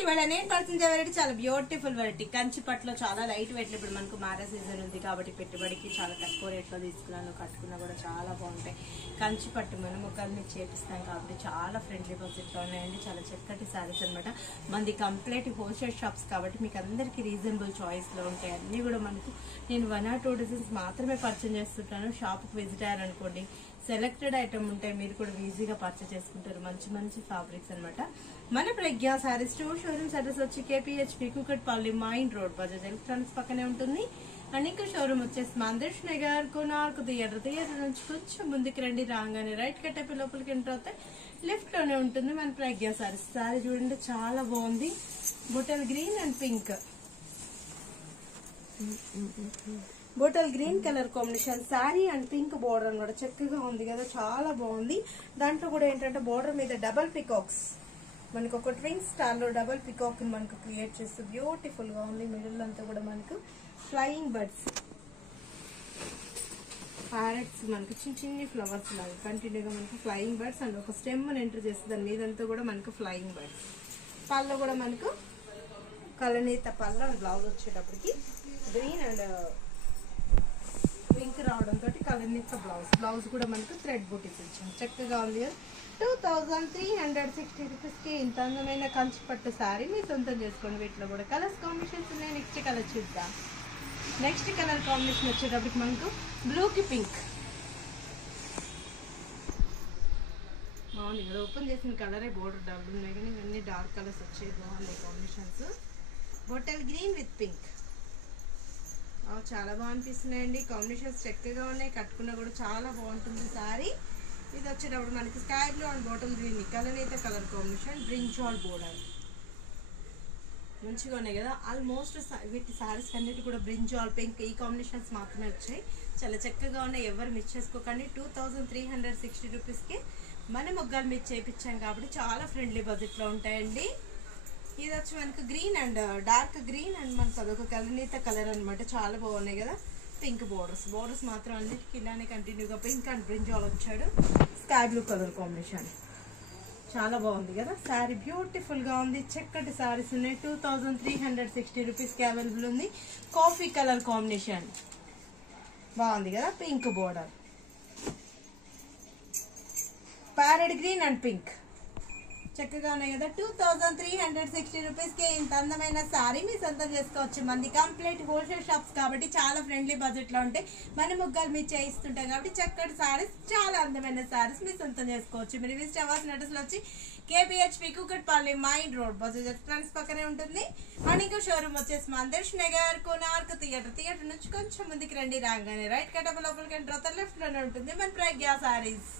ఇవాళ నేను person variety చాలా బ్యూటిఫుల్ వెరైటీ కంచి పట్టులో చాలా లైట్ వెయిట్. ఇప్పుడు మనకు మ్యారేజ్ సీజన్ ఉంది కాబట్టి పెట్టుబడికి చాలా తక్కువ రేట్లో తీసుకున్నాను. కట్టుకున్నా కూడా చాలా బాగుంటాయి. కంచి పట్టు మనం ఒకళ్ళు మీకు చేపిస్తాం కాబట్టి చాలా ఫ్రెండ్లీ బడ్జెట్ లో ఉన్నాయండి. చాలా చక్కటి సారీస్ అనమాట. మనది కంప్లీట్ హోల్సేల్ షాప్స్ కాబట్టి మీకు అందరికి రీజనబుల్ చాయిస్ లో ఉంటాయి. అన్ని కూడా మనకు నేను 1 or 2 డిజైన్స్ మాత్రమే పర్చేజ్ చేస్తుంటాను. షాప్ కి విజిట్ అయ్యారనుకోండి, సెలెక్టెడ్ ఐటమ్ ఉంటాయి, మీరు కూడా ఈజీగా పర్చేజ్ చేసుకుంటారు. మంచి మంచి ఫ్యాబ్రిక్స్ అనమాట. మన ప్రజ్ఞా సారీస్ షోరూమ్స్ అడ్రస్ వచ్చి KPHP Kukatpally mine road Bajaj electronics పక్కనే ఉంటుంది. అండ్ ఇంకా షోరూమ్ వచ్చేసి మందర్ష్ నగర్ కోనార్క్ థియేటర్ నుంచి కొంచెం ముందుకు రండి. రాగానే రైట్ కట్టపి లోపలికి ఎంటర్ అవుతాయి. లెఫ్ట్ లోనే ఉంటుంది మన ప్రజ్ఞా సారీస్. సారీ చూడండి చాలా బాగుంది. Bottle green and pink, bottle green colour combination sorry and pink border అనమాట. చక్కగా ఉంది కదా, చాలా బాగుంది. దాంట్లో కూడా ఏంటంటే బోర్డర్ మీద డబల్ పికాక్స్, మనకు ఒక ట్విన్ స్టార్ లో డబల్ పికాక్ మనకు క్రియేట్ చేస్తూ బ్యూటిఫుల్ గా ఉంది. మిడిల్ అంతా కూడా మనకు ఫ్లయింగ్ బర్డ్స్, ప్యారెట్స్, మనకు చిన్న చిన్ని ఫ్లవర్స్ లాగా కంటిన్యూగా మనకు ఫ్లయింగ్ బర్డ్స్ అండ్ ఒక స్టెమ్ ఎంటర్ చేస్తుంది. దాని మీదంతా కూడా మనకు ఫ్లయింగ్ బర్డ్స్. పళ్ళు కూడా మనకు కలనీత పళ్ళు అండ్ బ్లౌజ్ వచ్చేటప్పటికి గ్రీన్ అండ్ పింక్ రావడంతో కలనీత బ్లౌజ్ కూడా మనకు థ్రెడ్ బూటీస్ ఇచ్చాం. చక్కగా ఉంది. 2360 రూపీస్కి ఇంత అందమైన కంచి పట్టు శారీ మీ సొంతం చేసుకోండి. వీటిలో కూడా కలర్స్ కాంబినేషన్స్ ఉన్నాయి. నెక్స్ట్ కలర్ చూద్దాం. నెక్స్ట్ కలర్ కాంబినేషన్ వచ్చేటప్పటికి మనకు బ్లూకి పింక్ బాగుంది కదా. ఓపెన్ చేసిన కలరే బోర్డర్ డబుల్ ఉన్నాయి కానీ ఇవన్నీ డార్క్ కలర్స్ వచ్చాయి. బాగున్నాయి combinations. Bottle green with pink చాలా బాగా అనిపిస్తున్నాయండి. కాంబినేషన్స్ చక్కగా ఉన్నాయి. కట్టుకున్నా కూడా చాలా బాగుంటుంది సారీ. ఇది వచ్చేటప్పుడు మనకి sky blue and bottle green colour అయితే కలర్ కాంబినేషన్ బ్రింజాల్ బోర్డర్ మంచిగా ఉన్నాయి కదా. ఆల్మోస్ట్ వీటి సారీస్ అన్నిటి కూడా బ్రింజాల్ పింక్ ఈ కాంబినేషన్స్ మాత్రమే వచ్చాయి. చాలా చక్కగా ఉన్నాయి. ఎవరు మిస్ చేసుకోకండి. 2360 రూపీస్కి మన మొగ్గాలు మీరు చేపించాం కాబట్టి చాలా ఫ్రెండ్లీ బడ్జెట్లో ఉంటాయండి. ఇది వచ్చి మనకు green and dark green and మనకు అదొక కలనీత కలర్ అనమాట. చాలా బాగున్నాయి కదా. పింక్ బోర్డర్స్ మాత్రం అన్నిటికీ ఇలానే కంటిన్యూగా పింక్ అండ్ బ్రింజాల్ వచ్చాడు. స్కై బ్లూ కలర్ కాంబినేషన్ చాలా బాగుంది కదా. శారీ బ్యూటిఫుల్ గా ఉంది. చక్కటి శారీస్ ఉన్నాయి. 2360 రూపీస్కి అవైలబుల్ ఉంది. కాఫీ కలర్ కాంబినేషన్ బాగుంది కదా. Pink border, parrot green and pink చక్కగా ఉన్నాయి కదా. 2360 రూపీస్కి ఇంత అందమైన శారీ మీ సొంతం చేసుకోవచ్చు. మంది కంప్లీట్ హోల్సేల్ షాప్స్ కాబట్టి చాలా ఫ్రెండ్లీ బడ్జెట్ లో ఉంటాయి. మన ముగ్గాలు మీరు చేయిస్తుంటాం కాబట్టి చక్కటి శారీస్, చాలా అందమైన శారీస్ మీ సొంతం చేసుకోవచ్చు. మీరు విజిట్ అవ్వాల్సిన అడ్రస్ వచ్చి KPHP Kukatpally mine road Bajaj electronics పక్కనే ఉంటుంది. అండ్ ఇంకా షోరూమ్ వచ్చేసి మందర్ష్ నగర్ కోనార్క్ థియేటర్ నుంచి కొంచెం ముందుకు రండి. రాగానే రైట్ కట్టప లోపలికి ఎంటర్ అవుతారు. లెఫ్ట్ లోనే ఉంటుంది మన ప్రజ్ఞా శారీస్.